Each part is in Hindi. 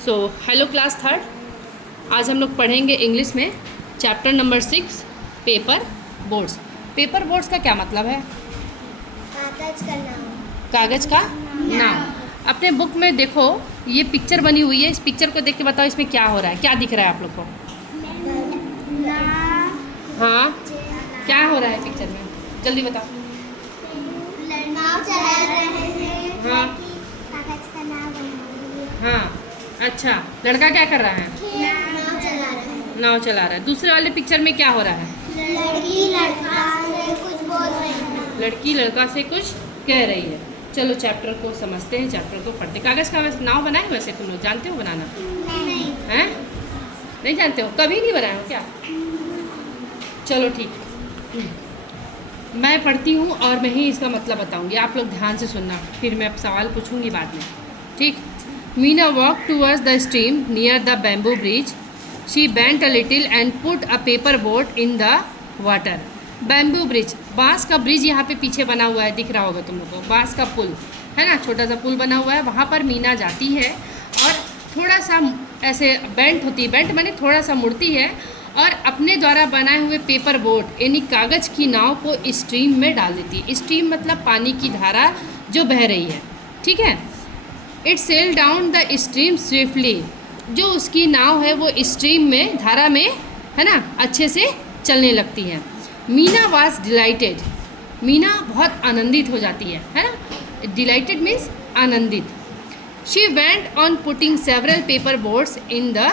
So hello class third. आज हम लोग पढ़ेंगे इंग्लिश में chapter number 6 paper boards. Paper boards का क्या मतलब है? कागज का नाम। कागज़ का नाम। अपने बुक में देखो, ये पिक्चर बनी हुई है। इस पिक्चर को देख के बताओ इसमें क्या हो रहा है, क्या दिख रहा है आप लोग को? हाँ, क्या हो रहा है पिक्चर में? जल्दी बताओ। नाव चला रहे हैं। हाँ। कागज का नाव बना रही हाँ, अच्छा। लड़का क्या कर रहा है? है। नाव चला रहे हैं। नाव चला रहा है। दूसरे वाले पिक्चर में क्या हो रहा है? लड़की लड़का से कुछ बोल रही है। लड़की लड़का से कुछ कह रही है। चलो चैप्टर को समझते हैं, चैप्टर को पढ़ते। कागज़ का वैसे नाव बनाए? वैसे तुम लोग जानते हो बनाना? नहीं। हैं? नहीं जानते हो? कभी नहीं बनाए हो क्या? चलो ठीक। मैं पढ़ती हूँ और मैं ही इसका मतलब बताऊँगी। आप लोग ध्यान से सुनना, फिर मैं सवाल पूछूँगी बाद में। ठीक। Meena walk towards the stream near the bamboo bridge. She bent a little and put a paper boat in the water. Bamboo bridge, बांस का ब्रिज यहाँ पे पीछे बना हुआ है, दिख रहा होगा तुम लोग को। बांस का पुल है ना, छोटा सा पुल बना हुआ है। वहाँ पर मीना जाती है और थोड़ा सा ऐसे बेंट होती है, बेंट माने थोड़ा सा मुड़ती है, और अपने द्वारा बनाए हुए पेपर बोट यानी कागज़ की नाव को स्ट्रीम में डाल देती है। स्ट्रीम मतलब पानी की धारा जो बह रही है। ठीक है। It sail down the stream swiftly. जो उसकी नाव है वो स्ट्रीम में, धारा में है ना, अच्छे से चलने लगती है। Meena was dilated. मीना बहुत आनंदित हो जाती है ना। डिलाइटेड मीन्स आनंदित। She went on putting several paper boats in the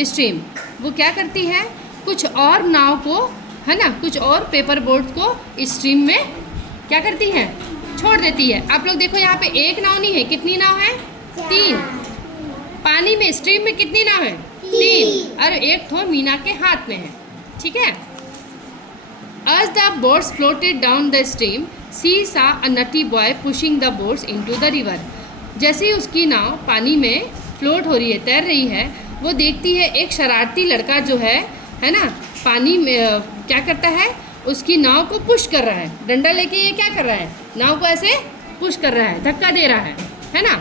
stream. वो क्या करती है, कुछ और नाव को है ना, कुछ और पेपर बोट्स को स्ट्रीम में क्या करती है, छोड़ देती है। आप लोग देखो, यहाँ पे एक नाव नहीं है, कितनी नाव है? 3। पानी में, स्ट्रीम में कितनी नाव है? 3। और एक थो मीना के हाथ में है। ठीक है। As the boats floated down the stream, she saw a nutty boy pushing the boats into the river. जैसे ही उसकी नाव पानी में फ्लोट हो रही है, तैर रही है, वो देखती है एक शरारती लड़का जो है ना, पानी में क्या करता है, उसकी नाव को पुश कर रहा है। डंडा लेके ये क्या कर रहा है, नाव को ऐसे पुश कर रहा है, धक्का दे रहा है ना।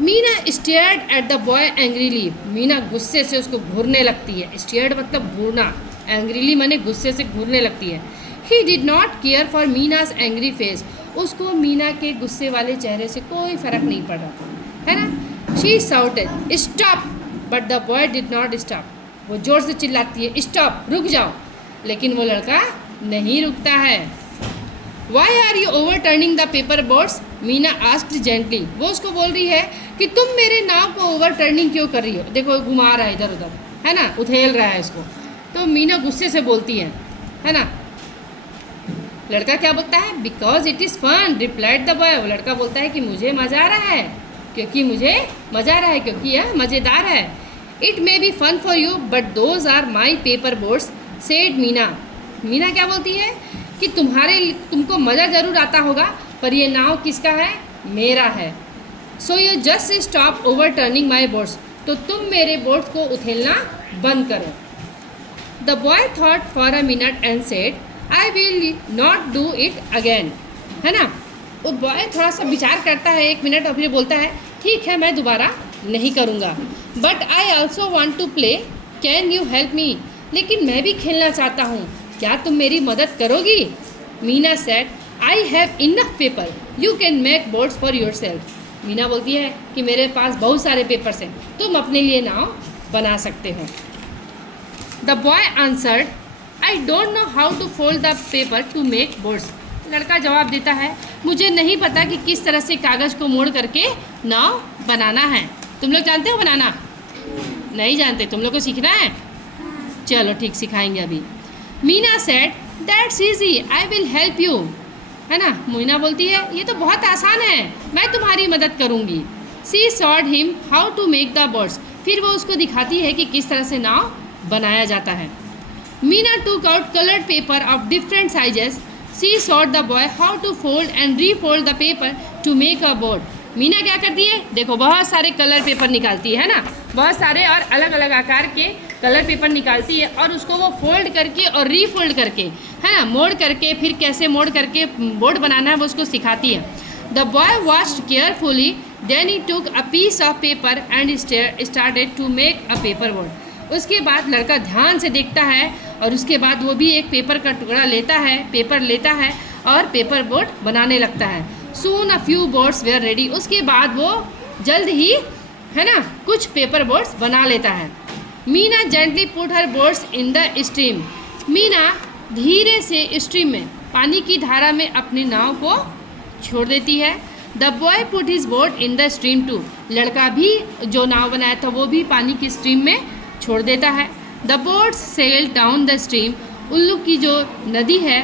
Meena stared at the boy angrily. Meena गुस्से से उसको घूरने लगती है। स्टेयर्ड मतलब घूरना, एंग्रीली माने गुस्से से घूरने लगती है। He did not care for Meena's angry face. उसको मीना के गुस्से वाले चेहरे से कोई फर्क नहीं पड़ रहा था, है ना। She shouted stop, but the boy did not stop. वो जोर से चिल्लाती है, स्टॉप, रुक जाओ, लेकिन वो लड़का नहीं रुकता है। Why are you overturning the paper boats? Meena asked gently. वो उसको बोल रही है कि तुम मेरे नाव को ओवर टर्निंग क्यों कर रही हो? देखो घुमा रहा है इधर उधर, है ना, उथेल रहा है इसको। तो मीना गुस्से से बोलती है ना। लड़का क्या बोलता है? Because it is fun, replied the boy. वो लड़का बोलता है कि मुझे मज़ा आ रहा है, क्योंकि मुझे मज़ा आ रहा है, क्योंकि यह मज़ेदार है। It may be fun for you but those are my paper boats, said Meena. Meena क्या बोलती है कि तुमको मज़ा ज़रूर आता होगा, पर ये नाव किसका है? मेरा है। So you just stop over turning my boats. तो तुम मेरे बोट को उथेलना बंद करो। The boy thought for a minute and said, I will not do it again. है ना। वो बॉय थोड़ा सा विचार करता है 1 मिनट और फिर बोलता है, ठीक है, मैं दोबारा नहीं करूँगा। But I also want to play, can you help me? लेकिन मैं भी खेलना चाहता हूँ, क्या तुम मेरी मदद करोगी? Meena said, I have enough paper, you can make boats for your self. Meena बोलती है कि मेरे पास बहुत सारे पेपर्स हैं, तुम अपने लिए नाव बना सकते हो। The boy answered, I don't know how to fold the paper to make boats. लड़का जवाब देता है, मुझे नहीं पता कि किस तरह से कागज़ को मोड़ करके नाव बनाना है। तुम लोग जानते हो बनाना? नहीं जानते? तुम लोग को सीखना है? चलो ठीक, सिखाएंगे अभी। Meena said, that's easy, I will help you. है ना। मीना बोलती है, ये तो बहुत आसान है, मैं तुम्हारी मदद करूँगी। She showed him how to make the boats. फिर वो उसको दिखाती है कि किस तरह से नाव बनाया जाता है। Meena took out coloured paper of different sizes. She showed the boy how to fold and refold the paper to make a board. Meena क्या करती है, देखो बहुत सारे कलर पेपर निकालती है ना, बहुत सारे और अलग अलग आकार के कलर पेपर निकालती है, और उसको वो फोल्ड करके और रीफोल्ड करके, है ना, मोड़ करके, फिर कैसे मोड़ करके बोर्ड बनाना है वो उसको सिखाती है। The boy watched carefully then he took a piece of paper and started to make a paper boat. उसके बाद लड़का ध्यान से देखता है और उसके बाद वो भी एक पेपर का टुकड़ा लेता है, पेपर लेता है और पेपर बोर्ड बनाने लगता है। Soon a few boards were ready. उसके बाद वो जल्द ही, है ना, कुछ पेपर बोर्ड्स बना लेता है। Meena gently put her boards in the stream. Meena धीरे से स्ट्रीम में, पानी की धारा में अपनी नाव को छोड़ देती है। The boy put his boat in the stream too. लड़का भी जो नाव बनाया था वो भी पानी की स्ट्रीम में छोड़ देता है। The boats sail down the stream. उन लोग की जो नदी है,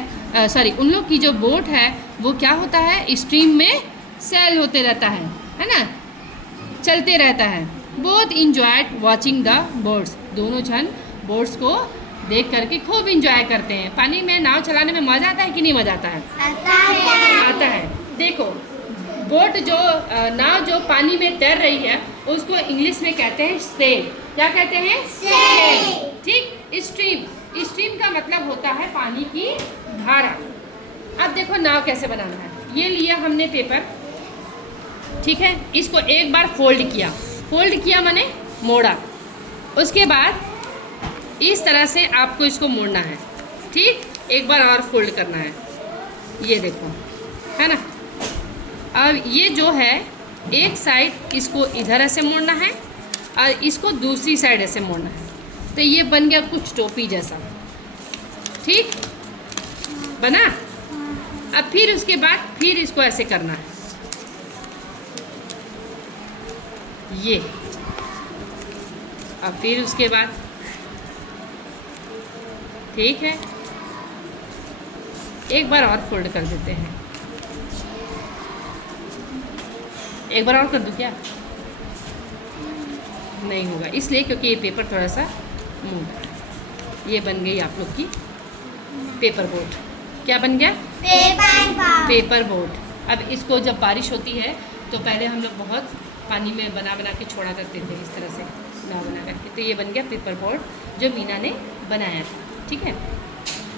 उन लोग की जो बोट है वो क्या होता है, स्ट्रीम में सेल होते रहता है ना, चलते रहता है। Both enjoyed watching the boats. दोनों जन बोट्स को देख करके खूब इंजॉय करते हैं। पानी में नाव चलाने में मज़ा आता है कि नहीं मज़ा आता है? आता है। देखो, बोट जो नाव जो पानी में तैर रही है उसको इंग्लिश में कहते हैं सेल। क्या कहते हैं? सेल। ठीक। स्ट्रीम का मतलब होता है पानी की धारा। अब देखो नाव कैसे बनाना है। ये लिया हमने पेपर, ठीक है, इसको एक बार फोल्ड किया माने मोड़ा। उसके बाद इस तरह से आपको इसको मोड़ना है, ठीक, एक बार और फोल्ड करना है। ये देखो, है ना। अब ये जो है एक साइड इसको इधर ऐसे मोड़ना है और इसको दूसरी साइड ऐसे मोड़ना है, तो ये बन गया कुछ टोपी जैसा। ठीक बना। अब फिर उसके बाद फिर इसको ऐसे करना है, ये। अब फिर उसके बाद, ठीक है, एक बार और फोल्ड कर देते हैं। एक बार और कर दूं क्या? नहीं होगा, इसलिए क्योंकि ये पेपर थोड़ा सा मोटा है। ये बन गई आप लोग की पेपर बोट। क्या बन गया? Paper boat. अब इसको जब बारिश होती है तो पहले हम लोग बहुत पानी में बना के छोड़ा करते थे, इस तरह से नाव बना करके। तो ये बन गया पेपर बोट जो मीना ने बनाया था। ठीक है।